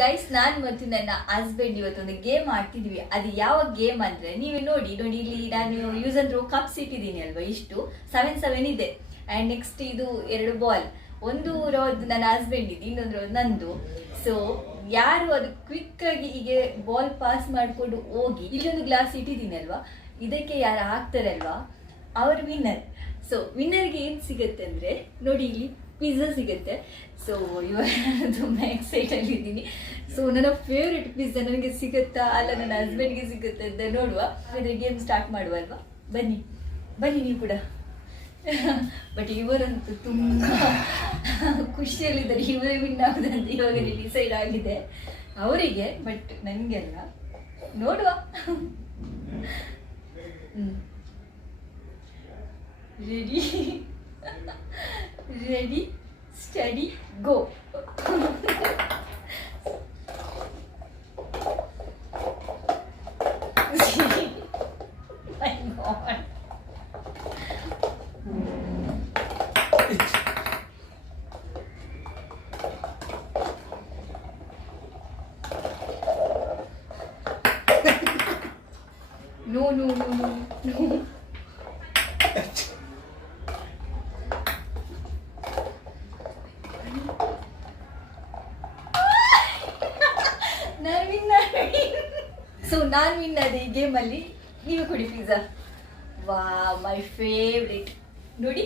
Guys ನಾನ್ ಮತ್ತು ನನ್ನ husband ಇವತ್ತೊಂದು ಗೇಮ್ ಆಡ್ತಿದ್ವಿ. ಅದು ಯಾವ ಗೇಮ್ ಅಂದ್ರೆ, ನೀವು ನೋಡಿ ನೋಡಿ ಇಲ್ಲಿ ನಾನು ಯೂಸ್ ಅಂಡ್ ಕಪ್ಸ್ ಇಟ್ಟಿದ್ದೀನಿ ಅಲ್ವಾ, ಇಷ್ಟು. ಸೆವೆನ್ ಸೆವೆನ್ ಇದೆ. ಅಂಡ್ ನೆಕ್ಸ್ಟ್ ಇದು ಎರಡು ಬಾಲ್ ಒಂದು ರೋದ್ ನನ್ನ ಹಸ್ಬೆಂಡ್ ಇದೆ, ಇನ್ನೊಂದು ರೋದ್ ನಂದು. ಸೊ ಯಾರು ಅದು ಕ್ವಿಕ್ ಆಗಿ ಹೀಗೆ ಬಾಲ್ ಪಾಸ್ ಮಾಡಿಕೊಂಡು ಹೋಗಿ, ಇಲ್ಲೊಂದು ಗ್ಲಾಸ್ ಇಟ್ಟಿದ್ದೀನಿ ಅಲ್ವಾ, ಇದಕ್ಕೆ ಯಾರು ಹಾಕ್ತಾರಲ್ವಾ, ಅವ್ರ ವಿನ್ನರ್ ಸೊ ವಿನ್ನರ್ಗೆ ಏನು ಸಿಗುತ್ತೆ ಅಂದರೆ, ನೋಡಿ ಇಲ್ಲಿ ಪಿಜ್ಜಾ ಸಿಗುತ್ತೆ. ಸೊ ಇವಾಗ ತುಂಬ ಎಕ್ಸೈಟಲ್ಲಿ ಆಗಿದ್ದೀನಿ ಸೊ ನನ್ನ ಫೇವ್ರೆಟ್ ಪಿಜ್ಜಾ ನನಗೆ ಸಿಗುತ್ತಾ? ಅಲ್ಲ ನನ್ನ ಹಸ್ಬೆಂಡ್ಗೆ ಸಿಗುತ್ತೆ ಅಂತ ನೋಡುವ. ಹಾಗಾದರೆ ಗೇಮ್ ಸ್ಟಾರ್ಟ್ ಮಾಡುವ ಅಲ್ವಾ ಬನ್ನಿ. ಬನ್ನಿ ನೀವು ಕೂಡ. ಬಟ್ ಇವರಂತೂ ತುಂಬ ಖುಷಿಯಲ್ಲಿದ್ದಾರೆ. ಇವರೇ ವಿನ್ ಆಗುದಂತ ಇವಾಗ ಡಿಸೈಡ್ ಆಗಿದೆ. ಅವರಿಗೆ ಬಟ್ ನನಗೆಲ್ಲ ನೋಡುವ. Ready ready steady, go. My God. no, no, no, no, no. So ನಾನು ವಿನ್ ಅದೇ ಈ ಗೇಮಲ್ಲಿ ನೀವು ಕೊಡಿ ಪಿಜ್ಜಾ ವಾ ಮೈ ಫೇವ್ರೇಟ್ ನೋಡಿ.